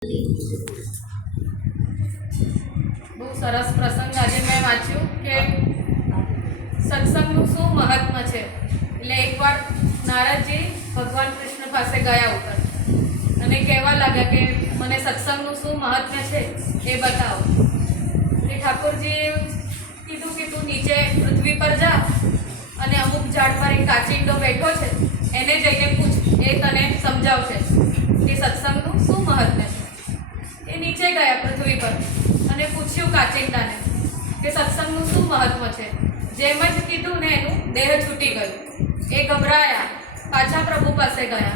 બહુ સરસ પ્રસંગ આજે મેં વાંચ્યું કે સત્સંગનું શું મહત્વ છે? એટલે એકવાર નારદજી ભગવાન કૃષ્ણ પાસે ગયા ઉપર અને કહેવા લાગ્યા કે મને સત્સંગનું શું મહત્વ છે એ બતાવો. એટલે ઠાકોરજીએ કીધું કે તું નીચે પૃથ્વી પર જા અને અમુક ઝાડ પર એક કાચિંડો બેઠો છે, એને જઈને પૂછ, એ તને સમજાવશે કે સત્સંગનું શું મહત્વ છે એ નીચે ગયા પૃથ્વી પર અને કાચિંદાને કે સત્સંગનું શું મહત્વ છે? જેમ જ કીધું ને એનું, દેહ છૂટી ગયું. એ ગભરાયા. પાછા પ્રભુ પાસે ગયા.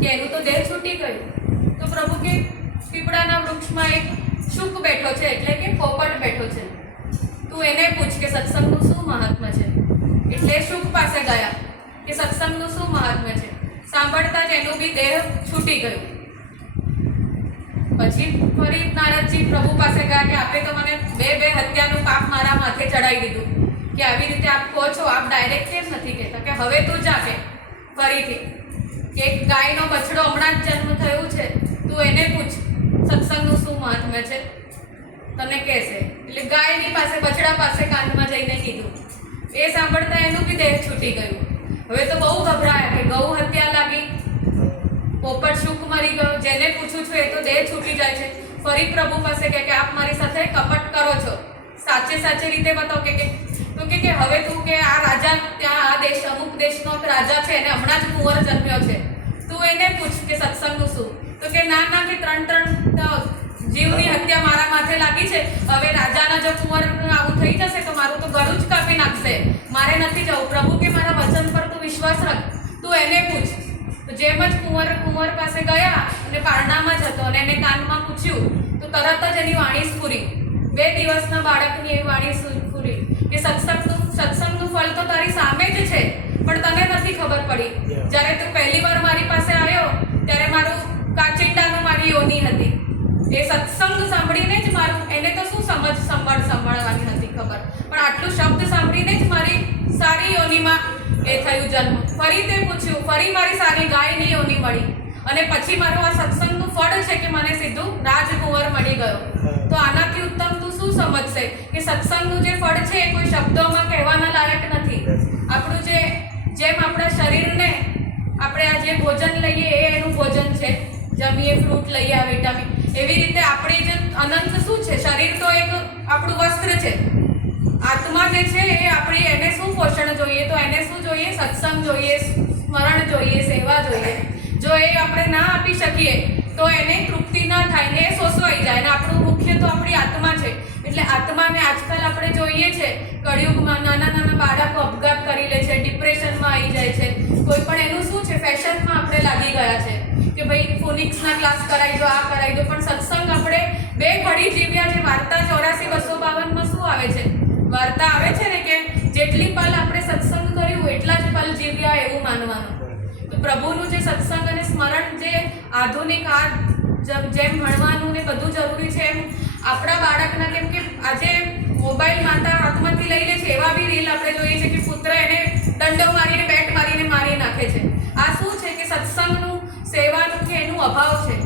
કે એનું તો દેહ છૂટી ગયું. તો પ્રભુ કે, પીપળાના વૃક્ષમાં એક શુક બેઠો છે, એટલે કે પોપટ બેઠો છે. તું એને પૂછ કે સત્સંગનું શું મહાત્મ્ય છે? એટલે શુક પાસે ગયા કે સત્સંગનું શું મહાત્મ્ય છે? સાંભળતા જ એનું બી દેહ છૂટી ગયું. પછી ફરી નારદજી પ્રભુ પાસે ગયા કે આપે તો મને બે બે હત્યાનું પાપ મારા માથે ચડાવી દીધું. કે આવી રીતે આપ કહો છો, આપ ડાયરેક્ટ કેમ નથી કહેતા? કે હવે તું જ આપે ફરીથી. કે ગાયનો બછડો હમણાં જ જન્મ થયું છે, તું એને પૂછ, સત્સંગનું શું મહાત્મ્ય છે? તને કહેશે. એટલે ગાયની પાસે, બછડા પાસે કાનમાં જઈને કીધું. એ સાંભળતા એનું બી દેહ છૂટી ગયું. હવે તો બહુ ગભરાયા. પોપટ શુક મરી ગયો, જેને પૂછું છું એ તો દેહ છૂટી જાય છે. ફરી પ્રભુ પાસે કે કે આપ મારી સાથે કપટ કરો છો. સાચે સાચી રીતે બતાવો કે કે, તો કે હવે તું કે આ રાજા ત્યાં આ દેશ, અમુક દેશનો રાજા છે એને હમણાં જ કુંવર જન્મ્યો છે. તું એને પૂછ કે સત્સંગનું શું? તો કે ના ના, કે ત્રણ ત્રણ જીવની હત્યા મારા માથે લાગી છે. હવે રાજાના જો કુંવર આવું થઈ જશે તો મારું તો ઘરું જ કાપી નાખશે. મારે નથી જવું. પ્રભુ કે મારા વચન પર તું વિશ્વાસ રાખ. તું એને પૂછ. જેમ જ કુંવર કુંવર પાસે ગયા અને પારણામાં જ હતો અને એને કાનમાં પૂછ્યું તો તરત જ એની વાણી સ્ફુરી બે દિવસના બાળકની એવી વાણી સ્ફુ- સ્ફુરી કે સત્સંગનું સત્સંગનું ફળ તો તારી સામે જ છે પણ તને નથી ખબર પડી. જ્યારે તું પહેલી વાર મારી પાસે આવ્યો ત્યારે મારું કાચિંડાનું મારી યોની હતી. એ સત્સંગ સાંભળીને જ મારું એને તો શું સમજ સંભાળ સંભાળવાની નથી ખબર. પણ આટલું શબ્દ સાંભળીને જ મારી સારી યોનીમાં એ થયું જન્મ. ફરી તે પૂછ્યું ફરી મારી સારી ગાયની યોની મળી? અને પછી મારું આ સત્સંગનું ફળ છે કે મને સીધું રાજકુંવર મળી ગયો? તો આનાથી ઉત્તમ તું શું સમજશે કે સત્સંગનું જે ફળ છે એ કોઈ શબ્દોમાં કહેવાના લાયક નથી. આપણું જે જેમ આપણા શરીરને આપણે આ જે ભોજન લઈએ એ એનું ભોજન છે. જમીએ ફ્રૂટ લઈએ આ વિટામિન. એવી રીતે આપણી જે અનંત શું છે? શરીર તો એક આપણું વસ્ત્ર છે આત્મા જે છે એ આપણી એને જોઈએ તો એને શું જોઈએ? સત્સંગ જોઈએ, સ્મરણ જોઈએ, સેવા જોઈએ. જો એ આપણે ના આપી શકીએ, તો એને તૃપ્તિ ના થાય ને એ સોસવાઈ જાય. અને આપણું મુખ્ય તો આપણી આત્મા છે. એટલે આત્માને આજકાલ આપણે જોઈએ છે, કળિયુગમાં નાના નાના બાળકો અપઘાત કરી લે છે, ડિપ્રેશનમાં આવી જાય છે. કોઈ પણ એનું શું છે, ફેશનમાં આપણે લાગી ગયા છે કે ભાઈ, ફોનિક્સના ક્લાસ કરાવી દો, આ કરાવી દો. પણ સત્સંગ આપણે બે ઘડી જીવ્યા છે. વાર્તા ચોરાસી બસો બાવનમાં શું આવે છે? વાર્તા આવે છે ને કે જેટલી પલ આપણે સત્સંગ કર્યું એટલા જ પલ જીવ્યા એવું માનવાનું. તો પ્રભુનું જે સત્સંગ અને સ્મરણ જે આધુનિક આ જેમ ભણવાનું ને બધું જરૂરી છે, એમ આપણા બાળકના કેમ કે આજે મોબાઈલ માતા હાથમાંથી લઈ લે છે, એવા બી રીલ આપણે જોઈએ છે કે પુત્ર એને દંડો મારીને, બેટ મારીને મારી નાખે છે. આ શું છે કે સત્સંગનું સેવાનું કે એનું અભાવ છે?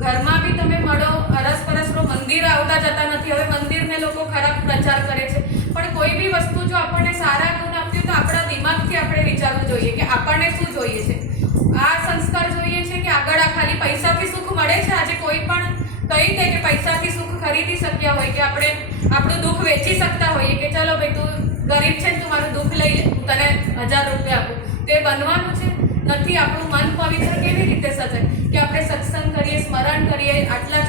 ઘરમાં બી તમે મળો, અરસપરસનો મંદિર આવતા જતા નથી હવે મંદિરને લોકો ખરાબ પ્રચાર કરે છે પણ કોઈ બી વસ્તુ જો આપણને સારા ગુણ આપતી તો આપણા દિમાગથી આપણે વિચારવું જોઈએ કે આપણને શું જોઈએ છે. આ સંસ્કાર જોઈએ છે કે આગળ આ ખાલી પૈસાથી સુખ મળે છે? આજે કોઈ પણ કહી દે કે પૈસાથી સુખ ખરીદી શક્યા હોય કે આપણે આપણું દુઃખ વેચી શકતા હોઈએ કે ચલો ભાઈ તું ગરીબ છે તું મારું દુઃખ લઈ લે, હું તને હજાર રૂપિયા આપું. તે બનવાનું છે? નથી, આપણું મન પવિત્ર કેવી રીતે સજાય? કે આપણે સત્સંગ કરીએ, સ્મરણ કરીએ, આટલા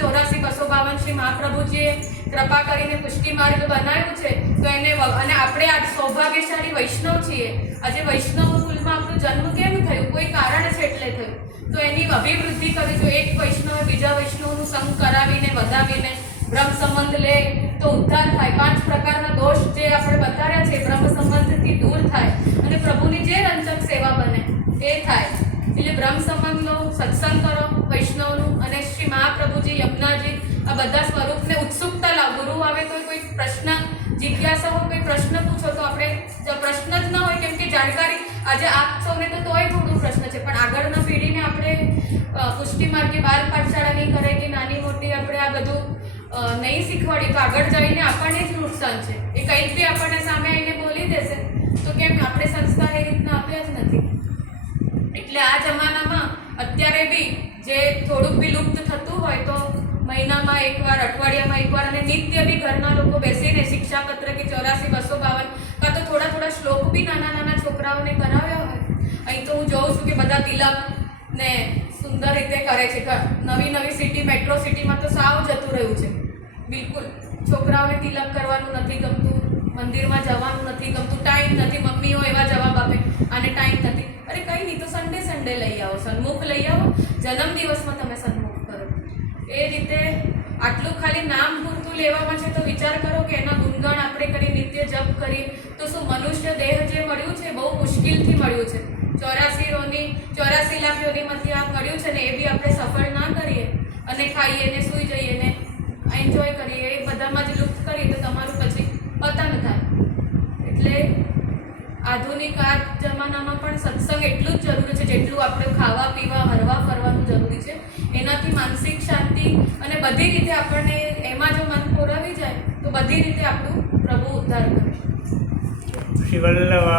બાવન શ્રી મહાપ્રભુજીએ કૃપા કરીને પુષ્ટિ માર્ગ બનાવ્યું છે, તો એને અને આપણે આજ સૌભાગ્યશાળી વૈષ્ણવ છીએ. આજે વૈષ્ણવ કુલમાં આપણું જન્મ કેમ થયું? કોઈ કારણ છે એટલે થયું. તો એની અભિવૃદ્ધિ કરી જો એક વૈષ્ણવે બીજા વૈષ્ણવનું સંગ કરાવીને, વધાવીને બ્રહ્મ સંબંધ લે, તો ઉદ્ધાર થાય. પાંચ પ્રકારના દોષ જે આપણે બતાવ્યા છે, બ્રહ્મ સંબંધથી દૂર થાય અને પ્રભુની જે રંજક સેવા બને એ થાય. એટલે બ્રહ્મ સંબંધ લો સત્સંગ કરો, વૈષ્ણવનું અને શ્રી મહાપ્રભુજી યમુનાજી બધા સ્વરૂપને ઉત્સુકતા લાવ. ગુરુ આવે તો કોઈ પ્રશ્ન, જિજ્ઞાસા હોય, કોઈ પ્રશ્ન પૂછો તો આપણે પ્રશ્ન જ ન હોય કેમ કે જાણકારી આજે આપ સૌને તો તોય થોડું પ્રશ્ન છે. પણ આગળના પેઢીને આપણે પુષ્ટિ માર્ગે બાર પાઠશાળા નહીં કરે કે નાની મોટી આપણે આ બધું નહીં શીખવાડી તો આગળ જઈને આપણને જ નુકસાન છે. એ કંઈક બી આપણને સામે આવીને બોલી દેશે, તો કેમ આપણે સંસ્કાર એ રીતના આપ્યા જ નથી. એટલે આ જમાનામાં અત્યારે બી જે થોડુંક બી લુપ્ત થતું હોય તો મહિનામાં એકવાર, અઠવાડિયામાં એકવાર અને નિત્ય બી ઘરના લોકો બેસીને શિક્ષાપત્ર કે ચોરાસી બસો બાવન કાં તો થોડા થોડા શ્લોક બી નાના નાના છોકરાઓને કરાવ્યા હોય. અહીં તો હું જોઉં છું કે બધા તિલક ને સુંદર રીતે કરે છે. નવી નવી સિટી, મેટ્રો સિટીમાં તો સાવ જતું રહ્યું છે. બિલકુલ. છોકરાઓને તિલક કરવાનું નથી ગમતું, મંદિરમાં જવાનું નથી ગમતું, ટાઈમ નથી, મમ્મીઓ એવા જવાબ આપે અને ટાઈમ નથી. અરે કંઈ નહીં, તો સન્ડે સન્ડે લઈ આવો, સન્મુખ લઈ આવો. જન્મદિવસમાં તમે સન્મુખ એ રીતે આટલું ખાલી નામ પૂરતું લેવામાં છે, તો વિચાર કરો કે એના ગુણગણ આપણે કરી, નિત્ય જપ કરીએ તો શું મનુષ્ય દેહ જે મળ્યું છે, બહુ મુશ્કેલથી મળ્યું છે. ચોરાસી રોની, ચોરાસી લાખ યોનીમાંથી આ મળ્યું છે ને, એ બી આપણે સફળ ના કરીએ અને ખાઈએ ને સૂઈ જઈએ ને એન્જોય કરીએ, એ બધામાં જ લુપ્ત કરીએ તો તમારું પછી પતન થાય. એટલે આધુનિક આ જમાનામાં પણ સત્સંગ એટલું જ જરૂરી છે, જેટલું આપણે ખાવા, પીવા, હરવા, ફરવાનું જરૂરી છે. એનાથી માનસિક શાંતિ અને બધી રીતે આપણને એમાં જો મન પોરાવી જાય, તો બધી રીતે આપણું પ્રભુ ઉદ્ધાર કરે. શ્રી વલ્લભ